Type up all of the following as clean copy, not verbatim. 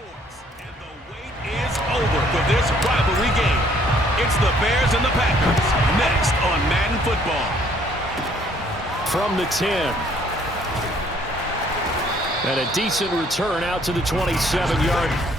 And the wait is over for this rivalry game. It's the Bears and the Packers next on Madden Football. From the 10. And a decent return out to the 27-yard.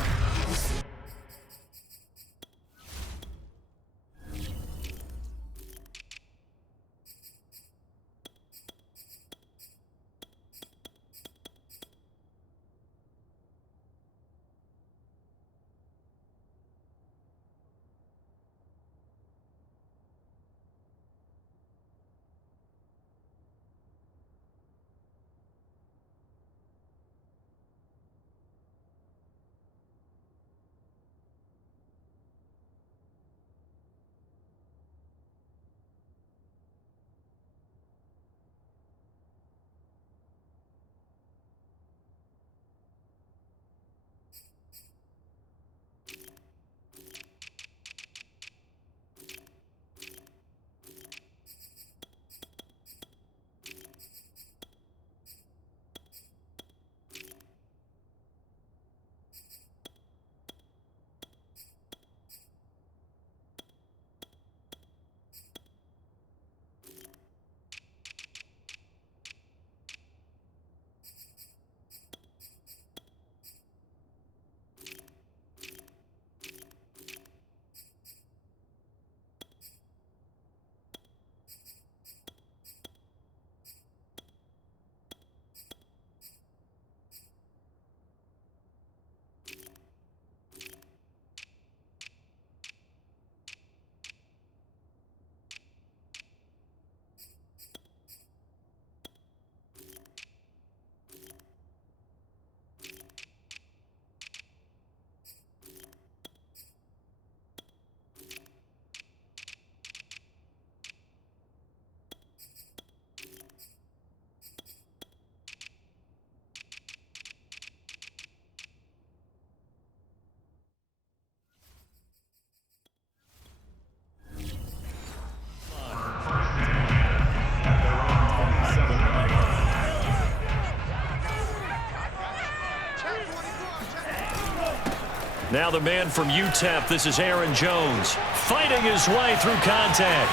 Now the man from UTEP, this is Aaron Jones, fighting his way through contact.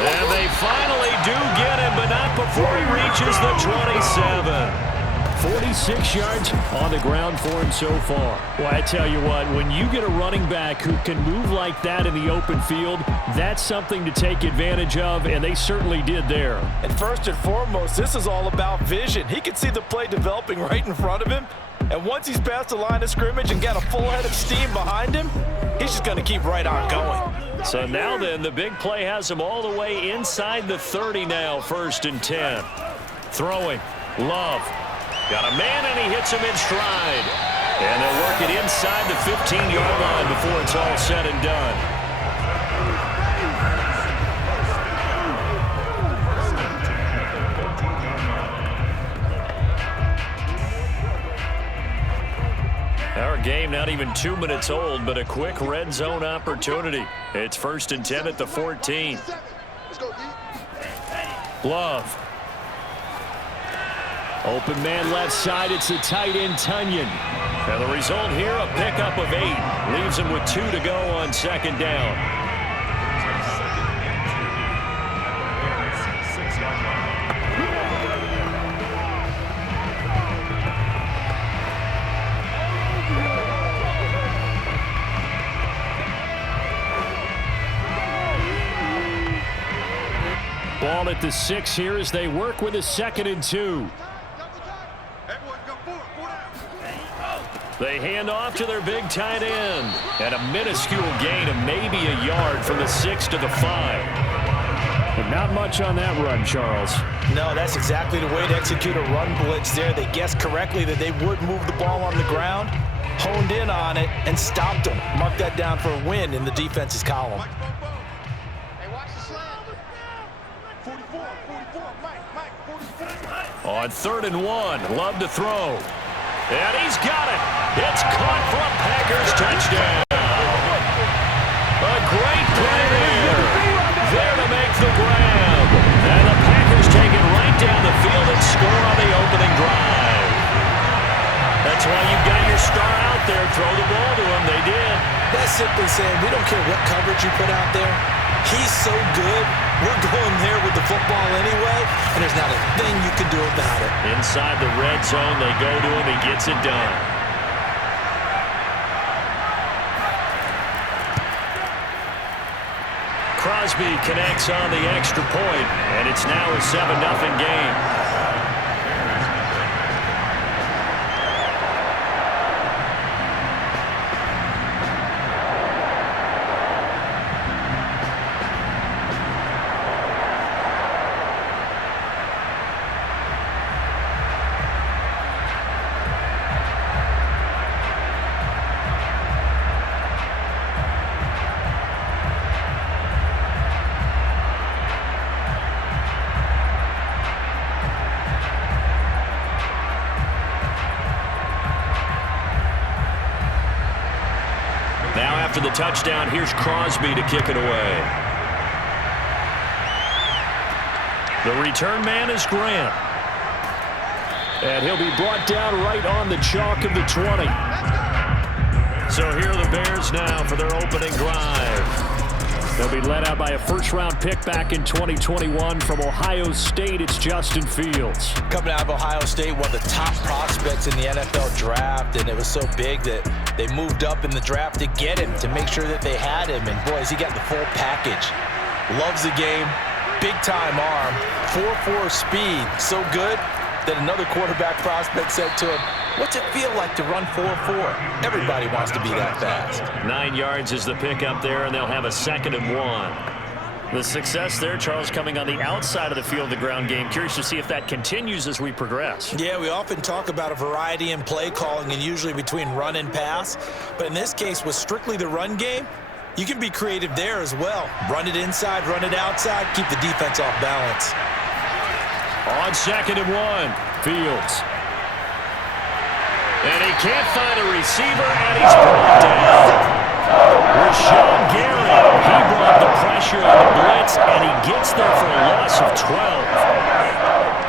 And they finally do get him, but not before he reaches the 27. 46 yards on the ground for him so far. Well, I tell you what, when you get a running back who can move like that in the open field, that's something to take advantage of, and they certainly did there. And first and foremost, this is all about vision. He can see the play developing right in front of him, and once he's past the line of scrimmage and got a full head of steam behind him, he's just going to keep right on going. So now then, the big play has him all the way inside the 30 now, 1st and 10. Throwing, Love. Got a man, and he hits him in stride. And they'll work it inside the 15-yard line before it's all said and done. Our game not even 2 minutes old, but a quick red zone opportunity. It's 1st and 10 at the 14. Love. Open man left side, it's the tight end, Tunyon. And the result here, a pickup of 8. Leaves him with 2 to go on 2nd down. Ball at the 6 here as they work with a 2nd and 2. They hand off to their big tight end. And a minuscule gain of maybe a yard from the 6 to the 5. But not much on that run, Charles. No, that's exactly the way to execute a run blitz there. They guessed correctly that they would move the ball on the ground, honed in on it, and stopped them. Mark that down for a win in the defense's column. On 3rd and 1, Love to throw. And he's got it. It's caught for a Packers touchdown. A great play there to make the grab. And the Packers take it right down the field and score on the opening drive. That's why you've got out there, throw the ball to him. They did. That's simply saying we don't care what coverage you put out there. He's so good, we're going there with the football anyway, and there's not a thing you can do about it. Inside the red zone, they go to him. He gets it done. Crosby connects on the extra point, and it's now a 7-0 game. After the touchdown, here's Crosby to kick it away. The return man is Grant. And he'll be brought down right on the chalk of the 20. So here are the Bears now for their opening drive. They'll be led out by a first-round pick back in 2021 from Ohio State. It's Justin Fields. Coming out of Ohio State, one of the top prospects in the NFL draft, and it was so big that they moved up in the draft to get him, to make sure that they had him. And, boys, he got the full package. Loves the game, big-time arm, 4.4 speed, so good that another quarterback prospect said to him, "What's it feel like to run 4.4? Everybody wants to be that fast." 9 yards is the pickup there, and they'll have a 2nd and 1. The success there, Charles, coming on the outside of the field, the ground game. Curious to see if that continues as we progress. Yeah, we often talk about a variety in play calling and usually between run and pass. But in this case, with strictly the run game, you can be creative there as well. Run it inside, run it outside, keep the defense off balance. On 2nd and 1, Fields. And he can't find a receiver, and he's brought down. Rashawn Gary, he brought the pressure on the blitz, and he gets there for a loss of 12.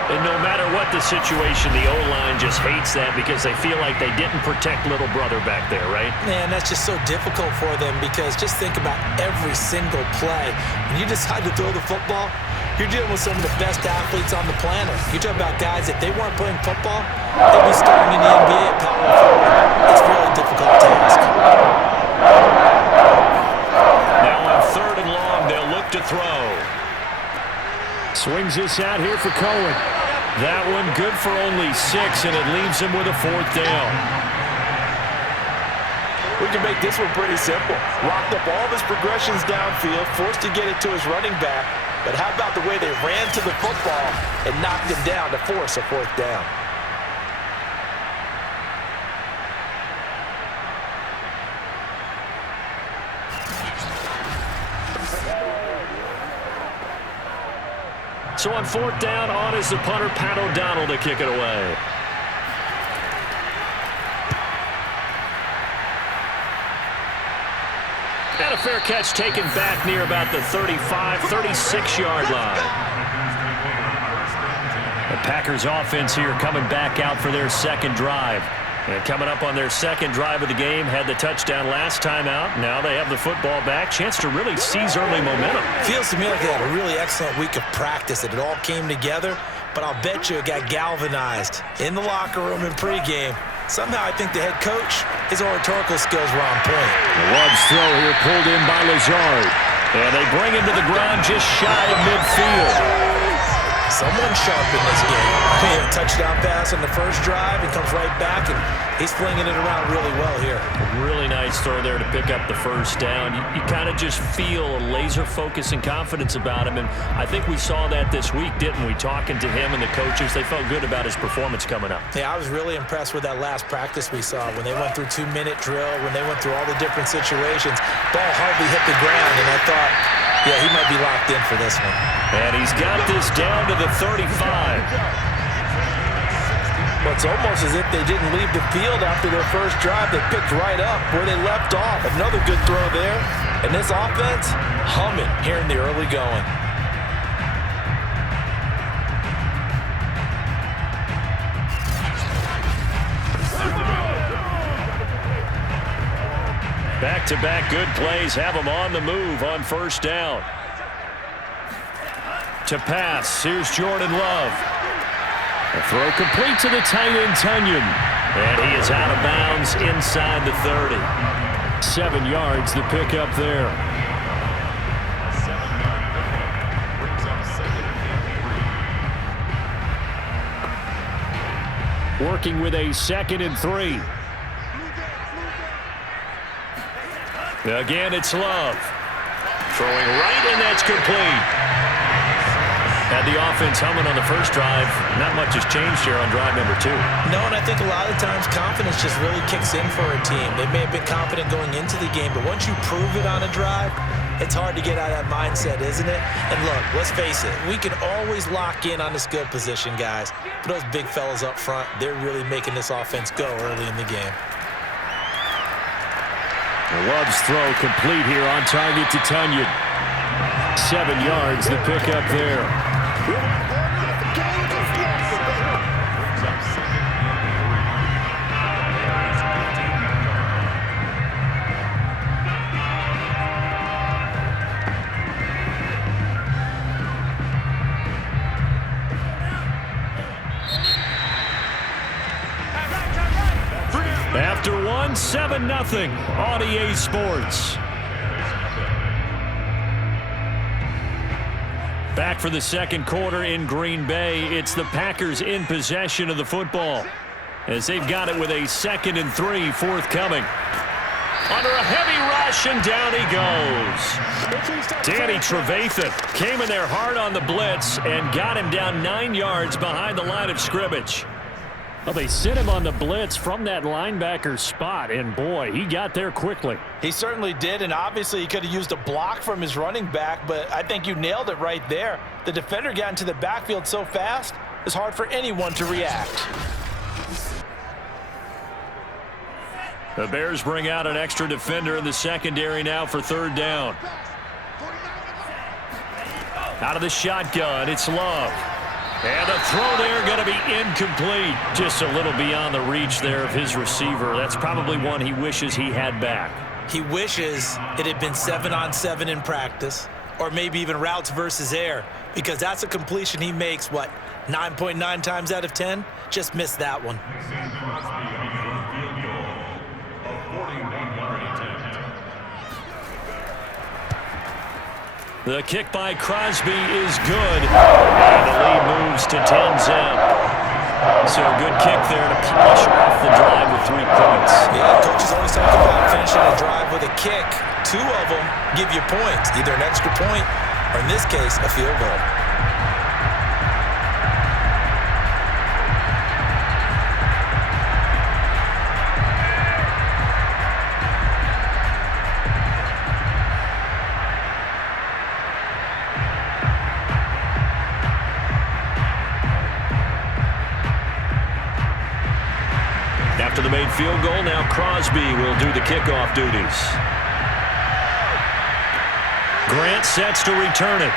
And no matter what the situation, the O-line just hates that because they feel like they didn't protect little brother back there, right? Man, that's just so difficult for them because just think about every single play. When you decide to throw the football, you're dealing with some of the best athletes on the planet. You talk about guys, if they weren't playing football, they'd be starting in the NBA at power forward. It's a fairly difficult task. Now on 3rd and long, they'll look to throw. Swings this out here for Cohen. That one good for only 6, and it leaves him with a 4th down. We can make this one pretty simple. Locked up all of his progressions downfield, forced to get it to his running back. But how about the way they ran to the football and knocked him down to force a 4th down? So on 4th down, on is the punter, Pat O'Donnell, to kick it away. And a fair catch taken back near about the 35, 36-yard line. The Packers offense here coming back out for their 2nd drive. And coming up on their 2nd drive of the game, had the touchdown last time out. Now they have the football back. Chance to really seize early momentum. Feels to me like they had a really excellent week of practice. It all came together, but I'll bet you it got galvanized in the locker room in pregame. Somehow I think the head coach, his oratorical skills were on point. Love's throw here pulled in by Lazard. And they bring him to the ground just shy of midfield. Someone sharp in this game. He had a touchdown pass on the first drive and comes right back, and he's flinging it around really well here. Really nice throw there to pick up the 1st down. You kind of just feel a laser focus and confidence about him, and I think we saw that this week, didn't we? Talking to him and the coaches, they felt good about his performance coming up. Yeah, I was really impressed with that last practice we saw when they went through 2-minute drill, when they went through all the different situations. Ball hardly hit the ground, and I thought, yeah, he might be locked in for this one. And he's got this down to the 35. Well, it's almost as if they didn't leave the field after their first drive. They picked right up where they left off. Another good throw there. And this offense, humming here in the early going. Back-to-back good plays have him on the move on first down. To pass, here's Jordan Love. A throw complete to the tight end, Tunyon. And he is out of bounds inside the 30. 7 yards, the pickup there. Working with a 2nd and 3. Again, it's Love. Throwing right, and that's complete. Had the offense humming on the first drive. Not much has changed here on drive number 2. No, and I think a lot of times confidence just really kicks in for a team. They may have been confident going into the game, but once you prove it on a drive, it's hard to get out of that mindset, isn't it? And look, let's face it, we can always lock in on the skill position, guys. But those big fellas up front, they're really making this offense go early in the game. Love's throw complete here on target to Tunyon. 7 yards, the pickup there. After 7-0 on EA Sports. Back for the second quarter in Green Bay. It's the Packers in possession of the football as they've got it with a 2nd and 3 forthcoming. Under a heavy rush, and down he goes. Danny Trevathan came in there hard on the blitz and got him down 9 yards behind the line of scrimmage. Well, they sent him on the blitz from that linebacker spot, and boy, he got there quickly. He certainly did, and obviously he could have used a block from his running back, but I think you nailed it right there. The defender got into the backfield so fast, it's hard for anyone to react. The Bears bring out an extra defender in the secondary now for 3rd down. Out of the shotgun, it's Love. And the throw there going to be incomplete. Just a little beyond the reach there of his receiver. That's probably one he wishes he had back. He wishes it had been 7-on-7 in practice, or maybe even routes versus air, because that's a completion he makes, 9.9 times out of 10? Just missed that one. The kick by Crosby is good, and the lead moves to 10-zip. So a good kick there to polish off the drive with 3 points. Yeah, coaches always talk about finishing a drive with a kick. 2 of them give you points, either an extra point or, in this case, a field goal. After the made field goal, now Crosby will do the kickoff duties. Grant sets to return it.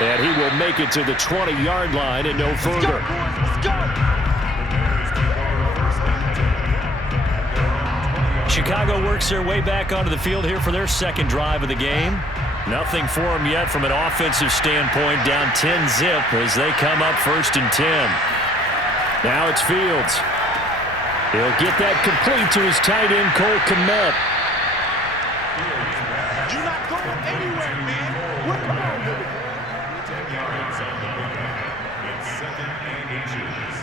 And he will make it to the 20-yard line and no further. Chicago works their way back onto the field here for their second drive of the game. Nothing for them yet from an offensive standpoint, down 10-zip as they come up 1st and 10. Now it's Fields. He'll get that complete to his tight end, Cole Kmet. You're not going anywhere, man. It's 2nd and inches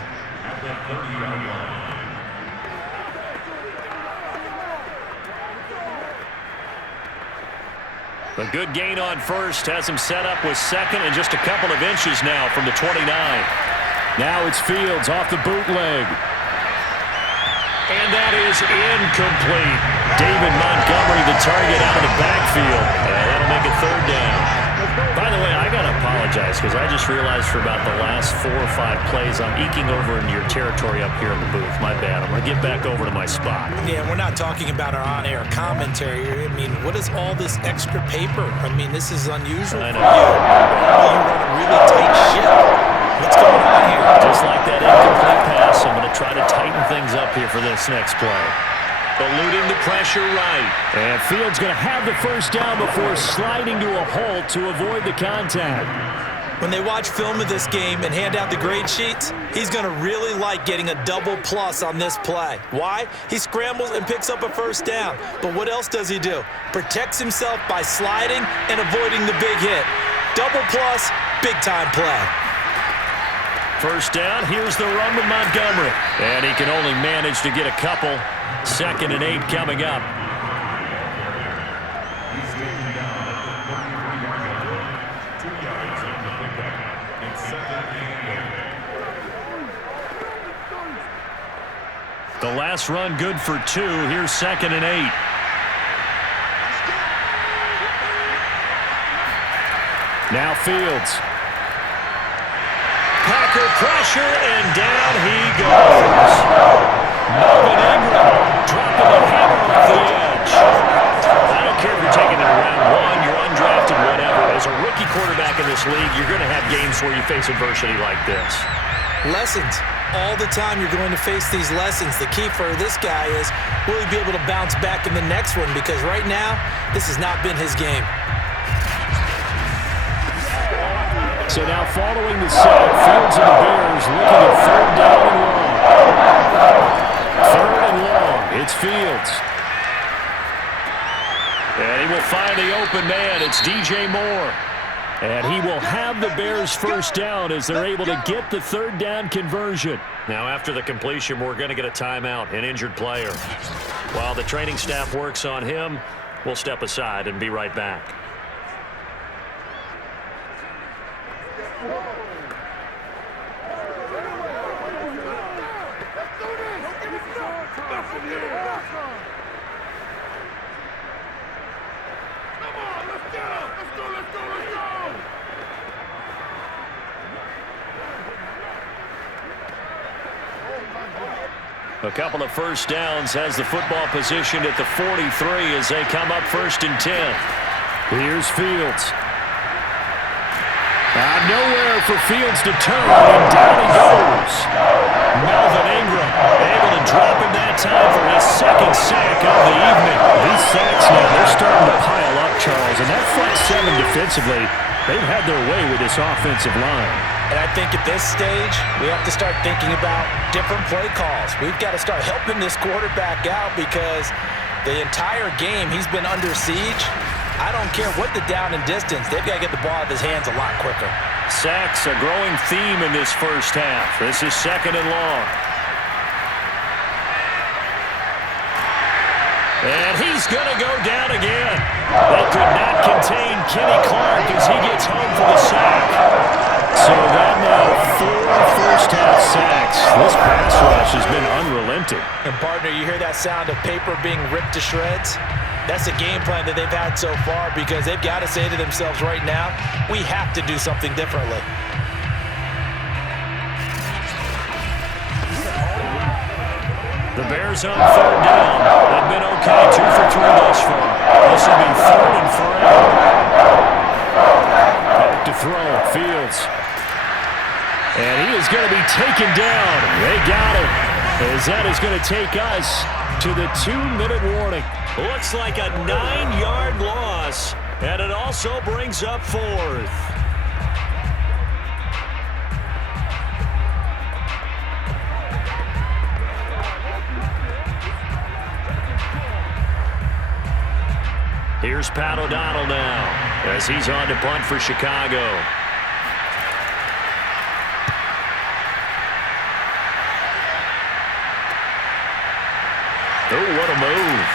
at the 30-yard line. A good gain on first has him set up with 2nd and just a couple of inches now from the 29. Now it's Fields off the bootleg. And that is incomplete. David Montgomery, the target out of the backfield. And that'll make it 3rd down. By the way, I got to apologize because I just realized for about the last 4 or 5 plays I'm eking over into your territory up here in the booth. My bad. I'm going to get back over to my spot. Yeah, we're not talking about our on-air commentary. I mean, what is all this extra paper? I mean, this is unusual for you. You run a really tight ship. What's going on here? Just like that incomplete pass, I'm going to try to tighten things up here for this next play. eluding the pressure right. And Fields going to have the first down before sliding to a halt to avoid the contact. When they watch film of this game and hand out the grade sheets, he's going to really like getting a double plus on this play. Why? He scrambles and picks up a first down. But what else does he do? Protects himself by sliding and avoiding the big hit. Double plus, big-time play. First down, here's the run with Montgomery. And he can only manage to get a couple. 2nd and 8 coming up. The last run good for 2. Here's 2nd and 8. Now Fields. Packer pressure, and down he goes. Melvin Ingram dropping the hammer off the edge. I don't care if you're taking it around 1, you're undrafted, whatever. As a rookie quarterback in this league, you're going to have games where you face adversity like this. Lessons. All the time you're going to face these lessons. The key for this guy is, will he be able to bounce back in the next one? Because right now, this has not been his game. So now following the sack, Fields and the Bears looking at 3rd down and long. 3rd and long. It's Fields. And he will find the open man. It's DJ Moore. And he will have the Bears first down as they're able to get the 3rd down conversion. Now after the completion, we're going to get a timeout, an injured player. While the training staff works on him, we'll step aside and be right back. A couple of first downs, has the football positioned at the 43 as they come up 1st and 10. Here's Fields. Nowhere for Fields to turn, and down he goes. Melvin Ingram able to drop him that time for his 2nd sack of the evening. These sacks now, they're starting to pile up, Charles, and that front 7 defensively, they've had their way with this offensive line. And I think at this stage, we have to start thinking about different play calls. We've got to start helping this quarterback out because the entire game he's been under siege. I don't care what the down and distance. They've got to get the ball out of his hands a lot quicker. Sacks, a growing theme in this first half. This is 2nd and long. And he's going to go down again. They could not contain Kenny Clark as he gets home for the sack. So that now 4 first-half sacks. This pass rush has been unrelenting. And, partner, you hear that sound of paper being ripped to shreds? That's the game plan that they've had so far because they've got to say to themselves right now, we have to do something differently. The Bears on 3rd down. They've been okay, 2 for 3 thus far. This will be 3rd and 3. Back to throw, Fields. And he is going to be taken down. They got him. As that is going to take us to the 2-minute warning. Looks like a 9-yard loss, and it also brings up 4th. Here's Pat O'Donnell now as he's on to punt for Chicago. Oh, what a move.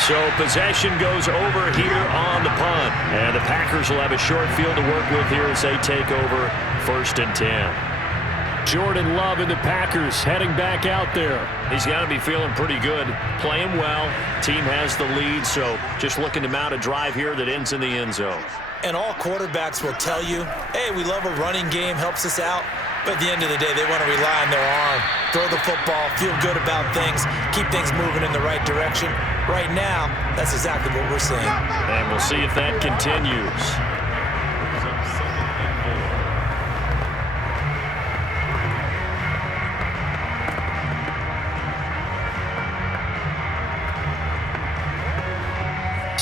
So possession goes over here on the punt. And the Packers will have a short field to work with here as they take over 1st and 10. Jordan Love and the Packers heading back out there. He's got to be feeling pretty good, playing well. Team has the lead, so just looking to mount a drive here that ends in the end zone. And all quarterbacks will tell you, hey, we love a running game, helps us out. But at the end of the day, they want to rely on their arm. Throw the football, feel good about things, keep things moving in the right direction. Right now, that's exactly what we're seeing. And we'll see if that continues.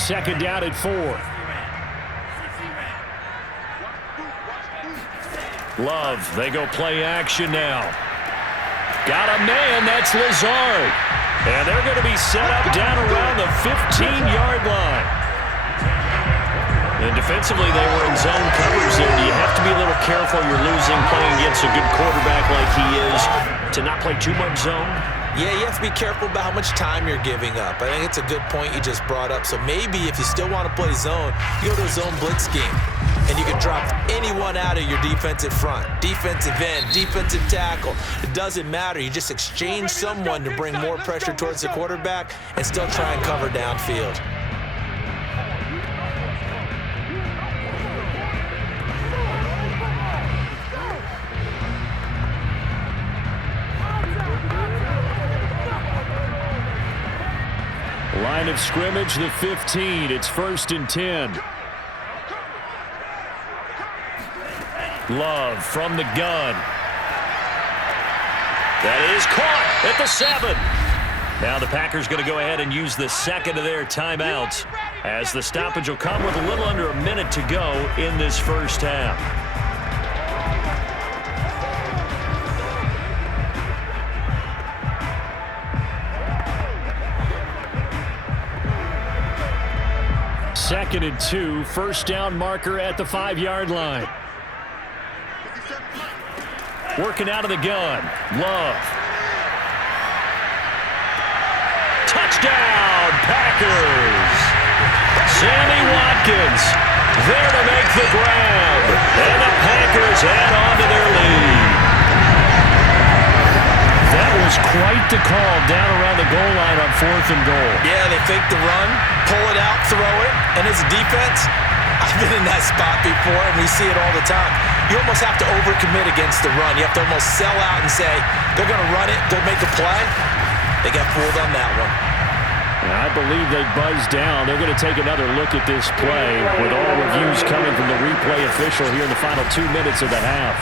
second down at 4. Love, they go play action now. Got a man, that's Lazard. And they're going to be set up down around the 15-yard line. And defensively, they were in zone coverage there. You have to be a little careful. You're losing playing against a good quarterback like he is to not play too much zone. Yeah, you have to be careful about how much time you're giving up. I think it's a good point you just brought up. So maybe if you still want to play zone, you go to a zone blitz scheme. And you can drop anyone out of your defensive front, defensive end, defensive tackle. It doesn't matter. You just exchange someone to bring more pressure towards the quarterback and still try and cover downfield. Line of scrimmage, the 15. It's 1st and 10. Love from the gun. That is caught at the 7. Now the Packers going to go ahead and use the second of their timeouts as the stoppage will come with a little under a minute to go in this first half. Second and 2, first down marker at the 5-yard line. Working out of the gun. Love. Touchdown, Packers. Sammy Watkins there to make the grab. And the Packers add on to their lead. That was quite the call down around the goal line on 4th and goal. Yeah, they fake the run, pull it out, throw it, and as a defense, I've been in that spot before, and we see it all the time. You almost have to overcommit against the run. You have to almost sell out and say, they're going to run it, go make a play. They got fooled on that one. And I believe they buzzed down. They're going to take another look at this play with all reviews coming from the replay official here in the final 2 minutes of the half.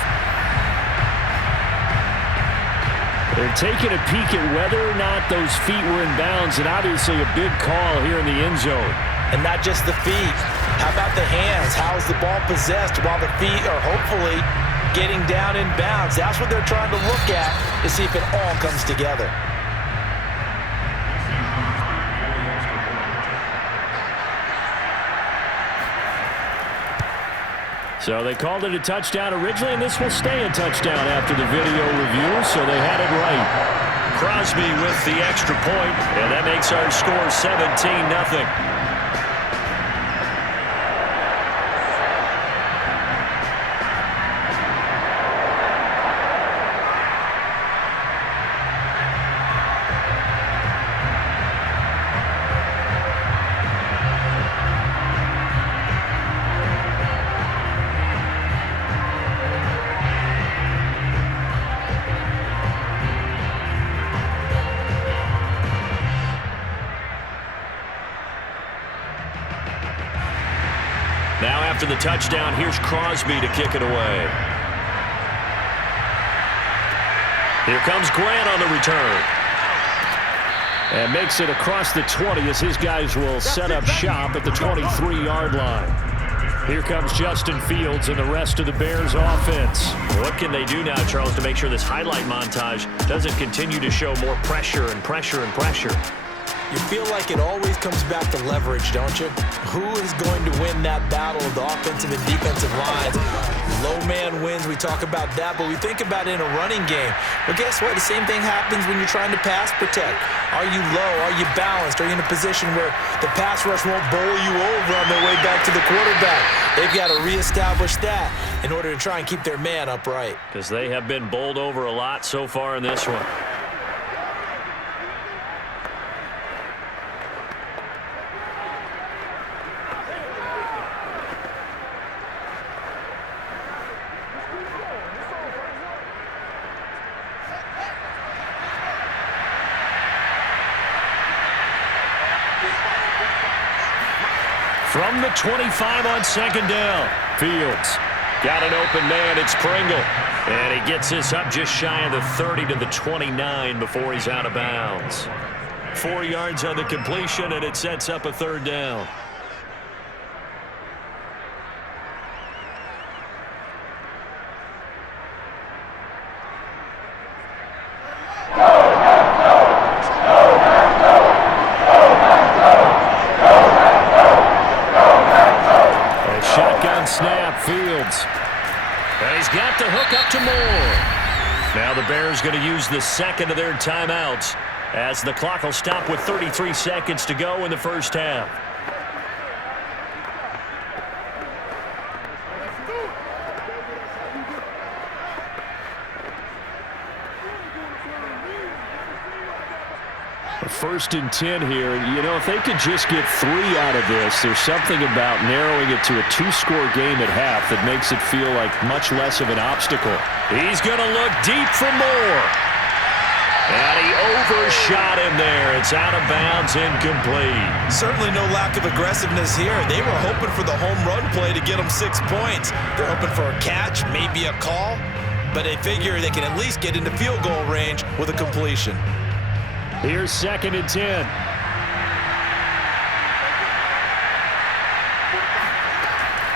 They're taking a peek at whether or not those feet were in bounds, and obviously a big call here in the end zone. And not just the feet. How about the hands? How is the ball possessed while the feet are hopefully getting down in bounds? That's what they're trying to look at to see if it all comes together. So they called it a touchdown originally, and this will stay a touchdown after the video review, so they had it right. Crosby with the extra point, and that makes our score 17-0. Now after the touchdown, here's Crosby to kick it away. Here comes Grant on the return. And makes it across the 20 as his guys will set up shop at the 23-yard line. Here comes Justin Fields and the rest of the Bears offense. What can they do now, Charles, to make sure this highlight montage doesn't continue to show more pressure and pressure and pressure? You feel like it always comes back to leverage, don't you? Who is going to win that battle of the offensive and defensive lines? Low man wins, we talk about that, but we think about it in a running game. Well, guess what? The same thing happens when you're trying to pass protect. Are you low? Are you balanced? Are you in a position where the pass rush won't bowl you over on their way back to the quarterback? They've got to reestablish that in order to try and keep their man upright. Because they have been bowled over a lot so far in this one. From the 25 on second down, Fields got an open man. It's Pringle. And he gets this up just shy of the 30 to the 29 before he's out of bounds. 4 yards on the completion, and it sets up a third down. got the hook up to Moore. Now the Bears going to use the second of their timeouts as the clock will stop with 33 seconds to go in the first half. First and 10 here. You know, if they could just get 3 out of this, there's something about narrowing it to a 2-score game at half that makes it feel like much less of an obstacle. He's going to look deep for Moore. And he overshot him there. It's out of bounds, incomplete. Certainly no lack of aggressiveness here. They were hoping for the home run play to get them 6 points. They're hoping for a catch, maybe a call, but they figure they can at least get into field goal range with a completion. Here's second and 10.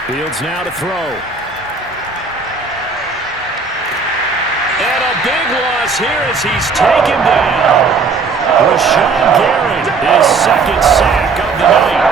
Fields now to throw. And a big loss here as he's taken down. Rashawn Gary, his second sack of the night.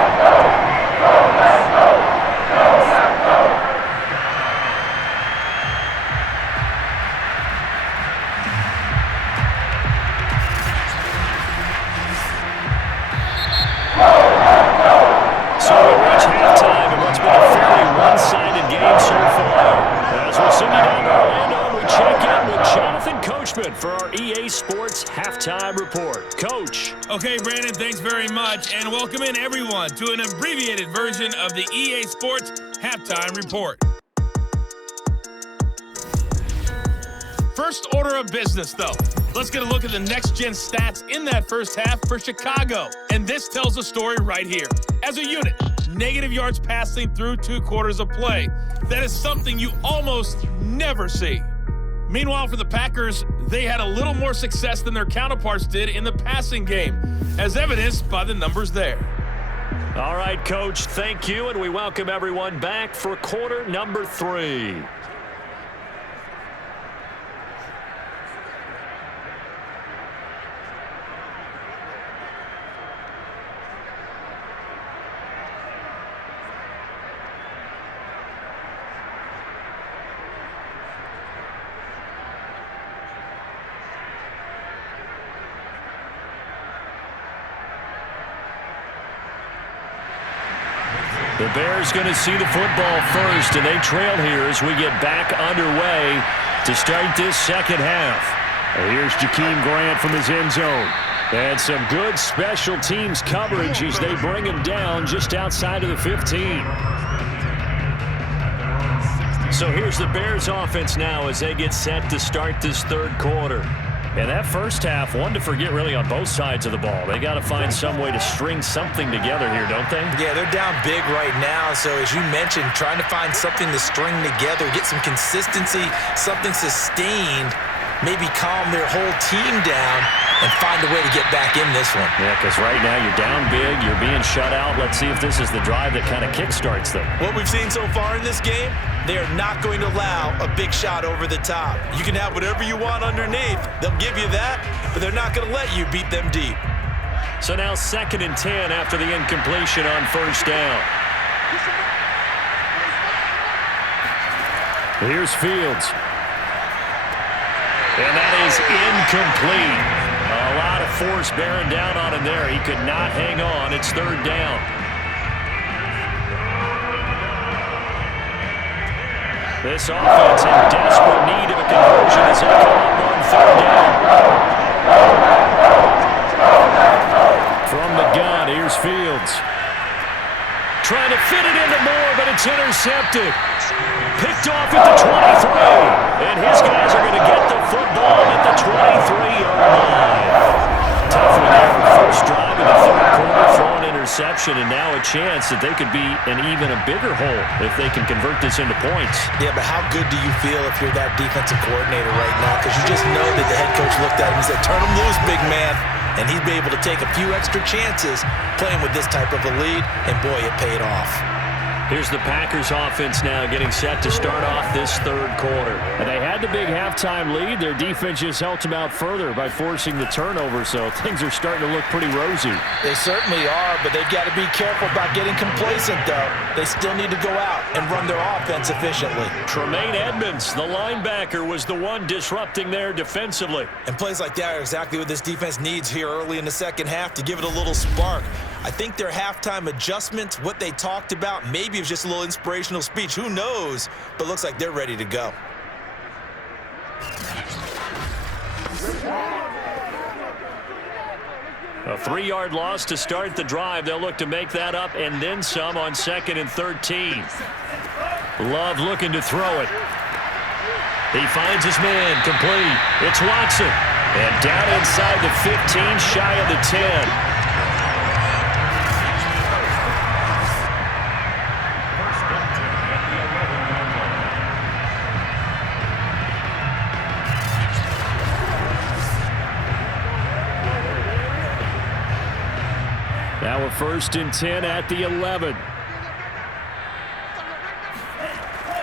So we reach halftime in what's been a fairly one-sided game so far. As we send you down to Orlando, we check in with Jonathan Coachman for our EA Sports Halftime Report. Coach. Okay, Brandon, thanks very much, and welcome in everyone to an abbreviated version of the EA Sports Halftime Report. First order of business, though. Let's get a look at the next-gen stats in that first half for Chicago. And this tells a story right here. As a unit, negative yards passing through 2 quarters of play. That is something you almost never see. Meanwhile, for the Packers, they had a little more success than their counterparts did in the passing game, as evidenced by the numbers there. All right, Coach, thank you, and we welcome everyone back for quarter number 3. The Bears going to see the football first, and they trail here as we get back underway to start this second half. Here's Jakeem Grant from his end zone. And some good special teams coverage as they bring him down just outside of the 15. So here's the Bears offense now as they get set to start this third quarter. And that first half, one to forget really on both sides of the ball. They got to find some way to string something together here, don't they? Yeah, they're down big right now. So as you mentioned, trying to find something to string together, get some consistency, something sustained, maybe calm their whole team down and find a way to get back in this one. Yeah, because right now you're down big, you're being shut out. Let's see if this is the drive that kind of kickstarts them. What we've seen so far in this game, they are not going to allow a big shot over the top. You can have whatever you want underneath. They'll give you that, but they're not going to let you beat them deep. So now 2nd and 10 after the incompletion on first down. Here's Fields. And that is incomplete. A lot of force bearing down on him there. He could not hang on. It's 3rd down. This offense in desperate need of a conversion as they come up on 3rd down. From the gun, here's Fields. Trying to fit it into Moore, but it's intercepted. Picked off at the 23. And his guys are going to get the football at the 23-yard line. Tough one there. First drive of the third quarter, throw an interception, and now a chance that they could be in even a bigger hole if they can convert this into points. Yeah, but how good do you feel if you're that defensive coordinator right now? Because you just know that the head coach looked at him and said, turn him loose, big man. And he'd be able to take a few extra chances playing with this type of a lead, and boy, it paid off. Here's the Packers offense now getting set to start off this third quarter. And they had the big halftime lead. Their defense just helped them out further by forcing the turnover, so things are starting to look pretty rosy. They certainly are, but they've got to be careful about getting complacent, though. They still need to go out and run their offense efficiently. Tremaine Edmonds, the linebacker, was the one disrupting there defensively. And plays like that are exactly what this defense needs here early in the second half to give it a little spark. I think their halftime adjustments, what they talked about, maybe it was just a little inspirational speech. Who knows? But looks like they're ready to go. A 3-yard loss to start the drive. They'll look to make that up and then some on 2nd and 13. Love looking to throw it. He finds his man complete. It's Watson. And down inside the 15, shy of the 10. Now a 1st and 10 at the 11.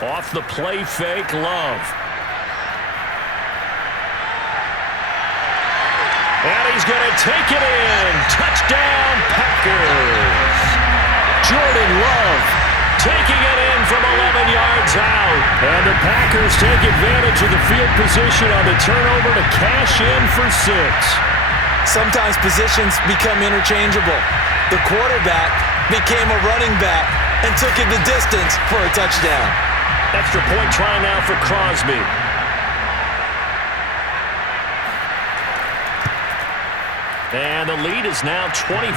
Off the play fake, Love. And he's going to take it in. Touchdown, Packers. Jordan Love taking it in from 11 yards out. And the Packers take advantage of the field position on the turnover to cash in for 6. Sometimes positions become interchangeable. The quarterback became a running back and took it the distance for a touchdown. Extra point try now for Crosby. And the lead is now 24.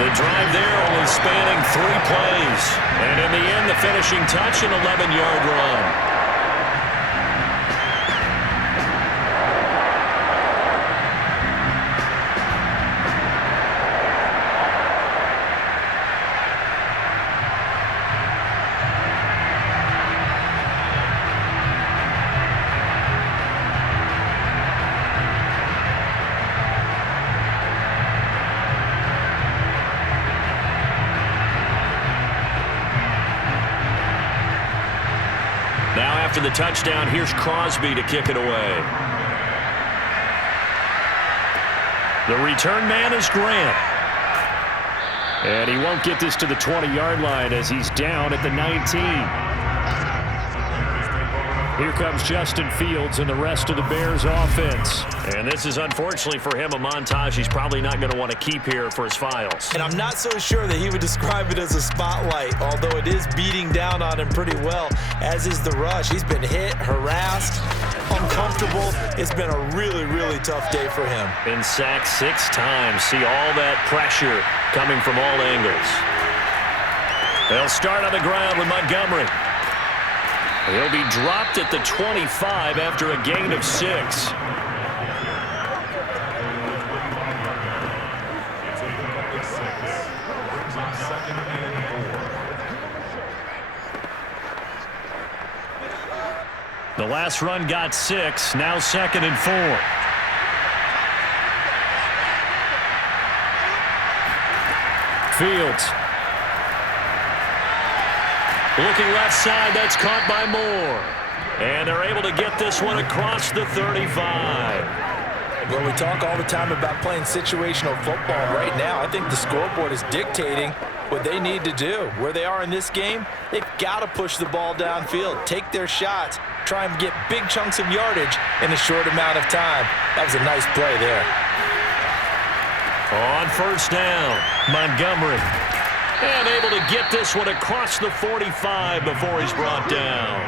The drive there only spanning 3 plays. And in the end, the finishing touch, an 11-yard run. Now after the touchdown, here's Crosby to kick it away. The return man is Grant. And he won't get this to the 20-yard line as he's down at the 19. Here comes Justin Fields and the rest of the Bears offense. And this is, unfortunately for him, a montage he's probably not going to want to keep here for his files. And I'm not so sure that he would describe it as a spotlight, although it is beating down on him pretty well, as is the rush. He's been hit, harassed, uncomfortable. It's been a really, really tough day for him. Been sacked 6 times. See all that pressure coming from all angles. They'll start on the ground with Montgomery. He'll be dropped at the 25 after a gain of 6. The last run got 6, now 2nd and 4. Fields. Looking left side, that's caught by Moore. And they're able to get this one across the 35. Well, we talk all the time about playing situational football. Right now, I think the scoreboard is dictating what they need to do. Where they are in this game, they've got to push the ball downfield, take their shots, try and get big chunks of yardage in a short amount of time. That was a nice play there. On 1st down, Montgomery. And able to get this one across the 45 before he's brought down.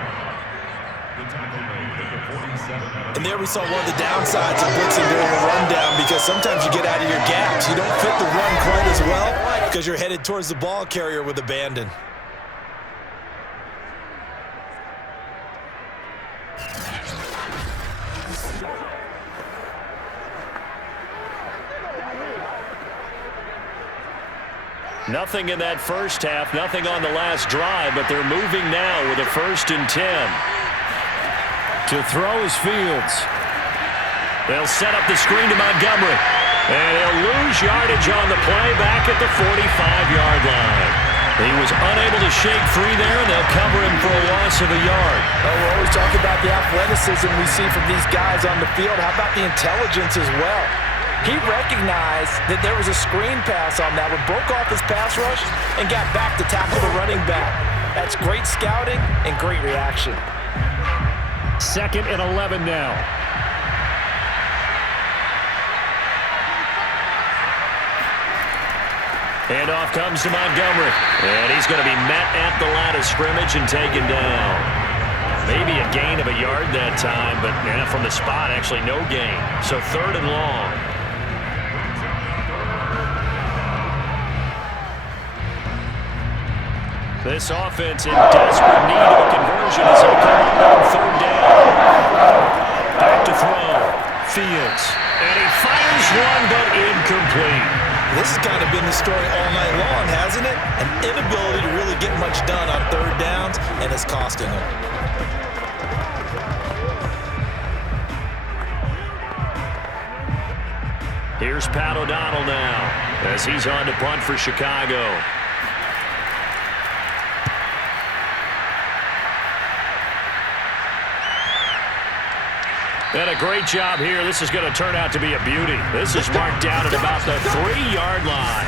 And there we saw one of the downsides of blitzing during a rundown, because sometimes you get out of your gaps. You don't fit the run quite as well because you're headed towards the ball carrier with abandon. Nothing in that first half, nothing on the last drive, but they're moving now with a 1st and 10. To throw is Fields. They'll set up the screen to Montgomery. And he'll lose yardage on the play back at the 45-yard line. He was unable to shake free there, and they'll cover him for a loss of a yard. Oh, we're always talking about the athleticism we see from these guys on the field. How about the intelligence as well? He recognized that there was a screen pass on that one, broke off his pass rush, and got back to tackle the running back. That's great scouting and great reaction. 2nd and 11 now. Handoff comes to Montgomery. And he's going to be met at the line of scrimmage and taken down. Maybe a gain of a yard that time, but from the spot, actually no gain. So 3rd and long. This offense in desperate need of a conversion as they come up on 3rd down. Back to throw. Fields. And he fires one, but incomplete. This has kind of been the story all night long, hasn't it? An inability to really get much done on 3rd downs, and it's costing them. Here's Pat O'Donnell now as he's on to punt for Chicago. And a great job here. This is going to turn out to be a beauty. This is marked down at about the 3-yard line.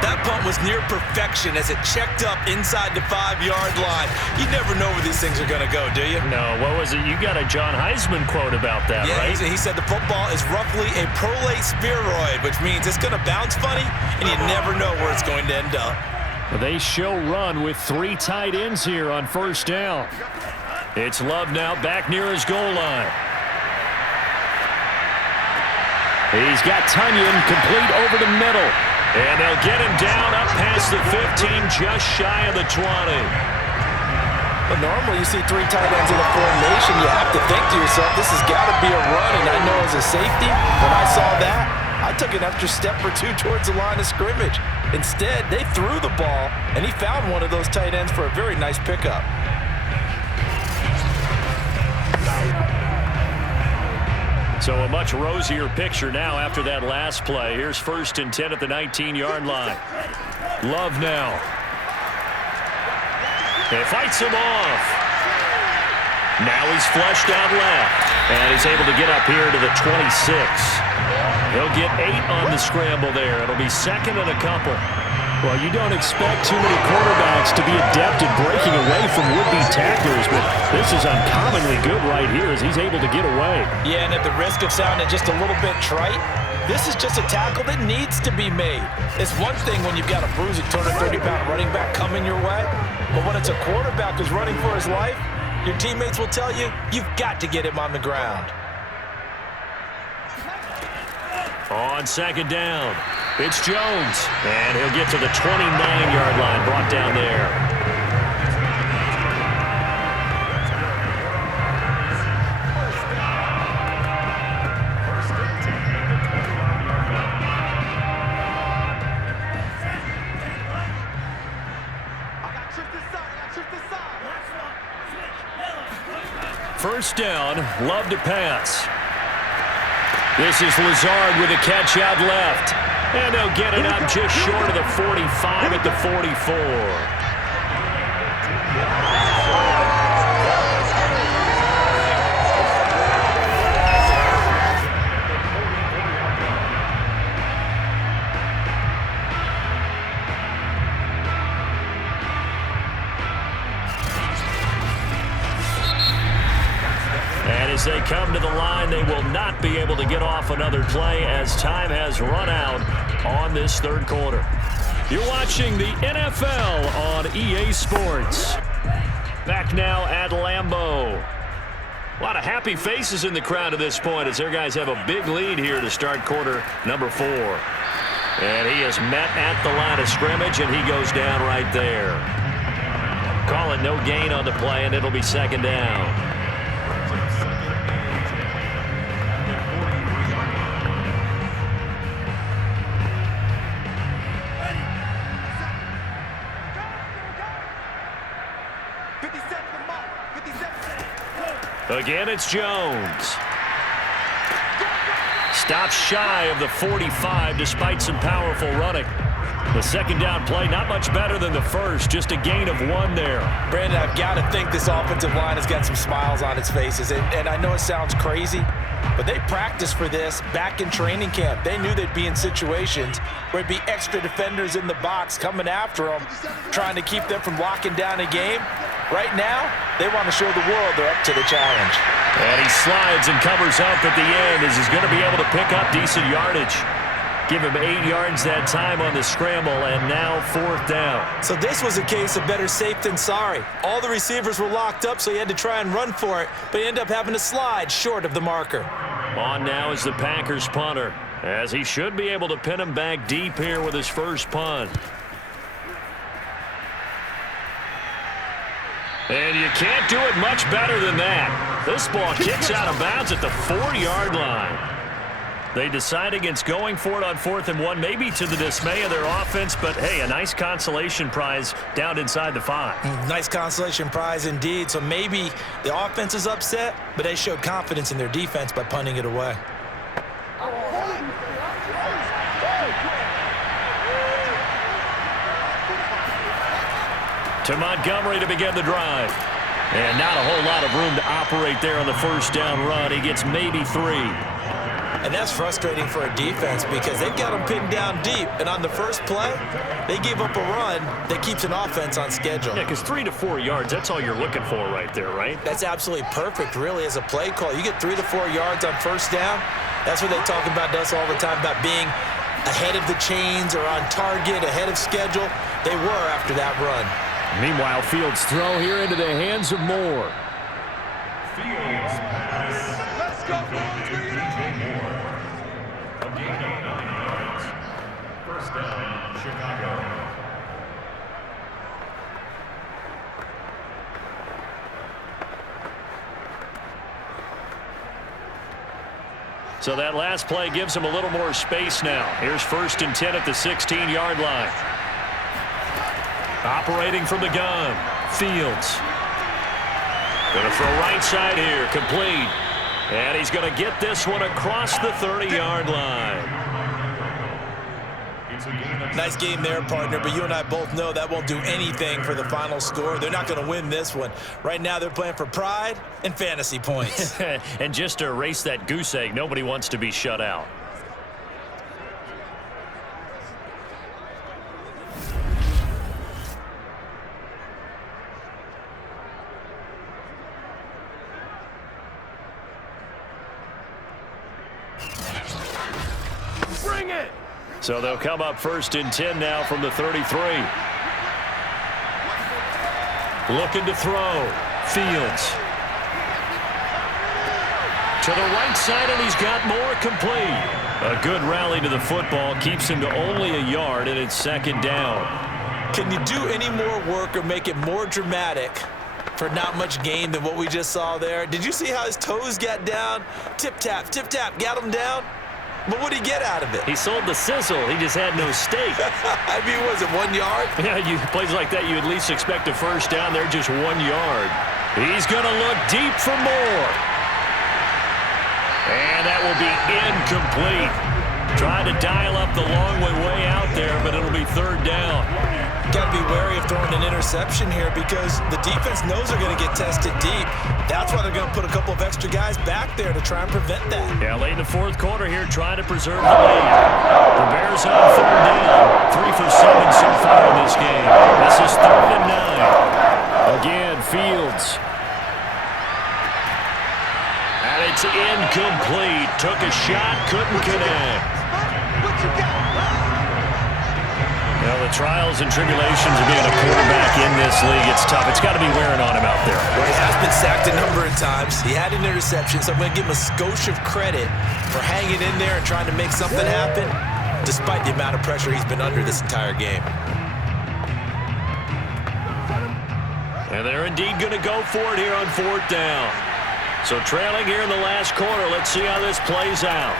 That punt was near perfection as it checked up inside the 5-yard line. You never know where these things are going to go, do you? No, what was it? You got a John Heisman quote about that, right? Yeah, he said the football is roughly a prolate spheroid, which means it's going to bounce funny, and you never know where it's going to end up. They show run with 3 tight ends here on 1st down. It's Love now back near his goal line. He's got Tunyon complete over the middle. And they'll get him down up past the 15, just shy of the 20. But normally you see 3 tight ends in a formation, you have to think to yourself, this has got to be a run. And I know as a safety, when I saw that, I took an extra step or 2 towards the line of scrimmage. Instead, they threw the ball, and he found one of those tight ends for a very nice pickup. So a much rosier picture now after that last play. Here's 1st and 10 at the 19-yard line. Love now. He fights him off. Now he's flushed out left. And he's able to get up here to the 26. He'll get 8 on the scramble there. It'll be 2nd and a couple. Well, you don't expect too many quarterbacks to be adept at breaking away from would-be tacklers, but this is uncommonly good right here as he's able to get away. Yeah, and at the risk of sounding just a little bit trite, this is just a tackle that needs to be made. It's one thing when you've got a bruising 230-pound running back coming your way, but when it's a quarterback who's running for his life, your teammates will tell you, you've got to get him on the ground. On 2nd down, it's Jones, and he'll get to the 29-yard line, brought down there. First down, Love to pass. This is Lazard with a catch out left. And they'll get it up just short of the 45 at the 44. As they come to the line, they will not be able to get off another play as time has run out on this 3rd quarter. You're watching the NFL on EA Sports. Back now at Lambeau. A lot of happy faces in the crowd at this point as their guys have a big lead here to start quarter number 4. And he is met at the line of scrimmage, and he goes down right there. Call it no gain on the play, and it'll be 2nd down. Again, it's Jones. Stops shy of the 45 despite some powerful running. The second down play, not much better than the first, just a gain of 1 there. Brandon, I've got to think this offensive line has got some smiles on its faces. And I know it sounds crazy, but they practiced for this back in training camp. They knew they'd be in situations where it'd be extra defenders in the box coming after them, trying to keep them from locking down a game. Right now, they want to show the world they're up to the challenge. And he slides and covers up at the end as he's going to be able to pick up decent yardage. Give him 8 yards that time on the scramble, and now 4th down. So this was a case of better safe than sorry. All the receivers were locked up, so he had to try and run for it, but he ended up having to slide short of the marker. On now is the Packers punter, as he should be able to pin him back deep here with his first punt. And you can't do it much better than that. This ball kicks out of bounds at the 4-yard line. They decide against going for it on 4th and 1, maybe to the dismay of their offense, but hey, a nice consolation prize down inside the 5. Nice consolation prize indeed. So maybe the offense is upset, but they showed confidence in their defense by punting it away. To Montgomery to begin the drive. And not a whole lot of room to operate there on the first down run. He gets maybe 3. And that's frustrating for a defense because they've got them pinned down deep. And on the first play, they gave up a run that keeps an offense on schedule. Yeah, because 3 to 4 yards, that's all you're looking for right there, right? That's absolutely perfect, really, as a play call. You get 3 to 4 yards on first down. That's what they talk about us all the time, about being ahead of the chains or on target, ahead of schedule. They were after that run. Meanwhile, Fields' throw here into the hands of Moore. Fields pass. Let's go, Moore. A gain of 9 yards. First down, Chicago. So that last play gives him a little more space now. Here's 1st and 10 at the 16-yard line. Operating from the gun, Fields. Going to throw right side here, complete. And he's going to get this one across the 30-yard line. Nice game there, partner, but you and I both know that won't do anything for the final score. They're not going to win this one. Right now, they're playing for pride and fantasy points. And just to erase that goose egg, nobody wants to be shut out. Bring it! So they'll come up 1st and 10 now from the 33. Looking to throw. Fields. To the right side, and he's got more, complete. A good rally to the football keeps him to only a yard, and it's 2nd down. Can you do any more work or make it more dramatic for not much gain than what we just saw there? Did you see how his toes got down? Tip-tap, got him down. But what did he get out of it? He sold the sizzle. He just had no steak. I mean, was it 1 yard? Yeah, plays like that, you at least expect a first down. They're just 1 yard. He's going to look deep for more. And that will be incomplete. Trying to dial up the long way out there, but it'll be 3rd down. Got to be wary of throwing an interception here because the defense knows they're going to get tested deep. That's why they're going to put a couple of extra guys back there to try and prevent that. Yeah, late in the 4th quarter here, trying to preserve the lead. The Bears on 3rd down. 3 for 7 so far in this game. This is 3rd and 9. Again, Fields. And it's incomplete. Took a shot, couldn't connect. Well, the trials and tribulations of being a quarterback in this league, it's tough. It's got to be wearing on him out there. Well, he has been sacked a number of times. He had an interception, so I'm going to give him a skosh of credit for hanging in there and trying to make something happen, despite the amount of pressure he's been under this entire game. And they're indeed going to go for it here on 4th down. So trailing here in the last quarter, let's see how this plays out.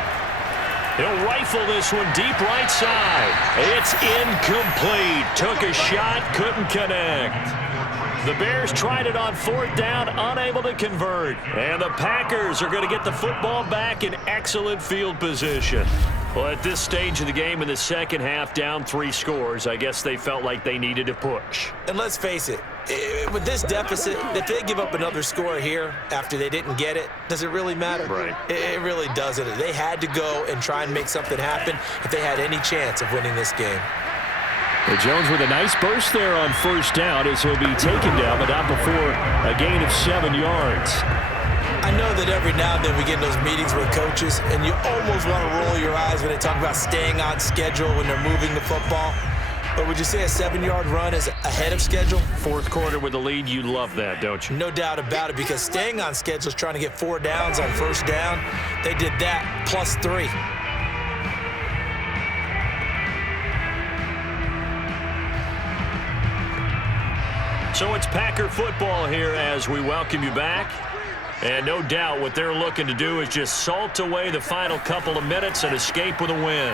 He'll rifle this one deep right side. It's incomplete. Took a shot, couldn't connect. The Bears tried it on 4th down, unable to convert. And the Packers are going to get the football back in excellent field position. Well, at this stage of the game in the second half, down 3 scores, I guess they felt like they needed to push. And let's face it, with this deficit, if they give up another score here after they didn't get it, does it really matter? Right. It really doesn't. They had to go and try and make something happen if they had any chance of winning this game. Well, Jones with a nice burst there on 1st down as he'll be taken down, but not before a gain of 7 yards. I know that every now and then we get in those meetings with coaches, and you almost want to roll your eyes when they talk about staying on schedule when they're moving the football. But would you say a 7-yard run is ahead of schedule? 4th quarter with the lead, you love that, don't you? No doubt about it, because staying on schedule is trying to get 4 downs on 1st down. They did that plus 3. So it's Packer football here as we welcome you back. And no doubt what they're looking to do is just salt away the final couple of minutes and escape with a win.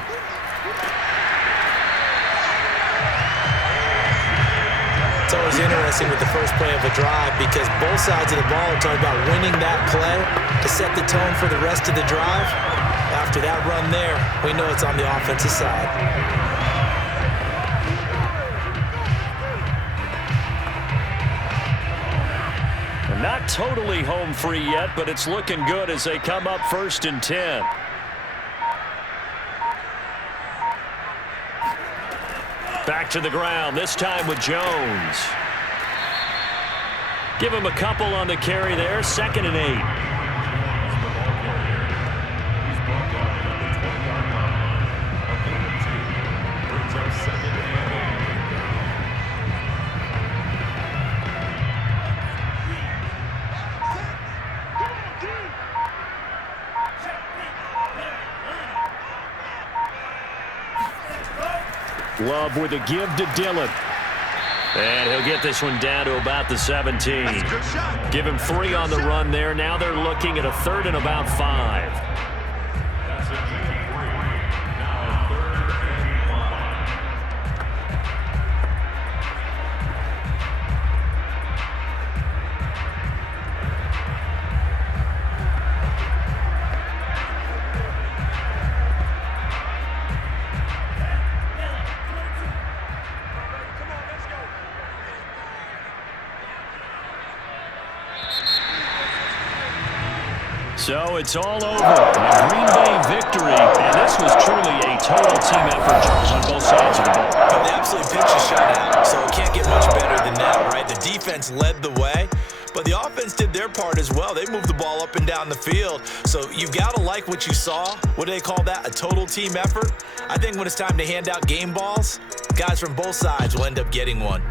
It's always interesting with the first play of a drive because both sides of the ball are talking about winning that play to set the tone for the rest of the drive. After that run there, we know it's on the offensive side. Not totally home free yet, but it's looking good as they come up 1st and 10. Back to the ground, this time with Jones. Give him a couple on the carry there, 2nd and 8. Love with a give to Dillon. And he'll get this one down to about the 17. Give him 3 on the run there. Now they're looking at a 3rd and about 5. So it's all over. A Green Bay victory, and this was truly a total team effort on both sides of the ball. Well, they absolutely pitched a shutout, so it can't get much better than that, right? The defense led the way, but the offense did their part as well. They moved the ball up and down the field, so you've got to like what you saw. What do they call that? A total team effort? I think when it's time to hand out game balls, guys from both sides will end up getting one.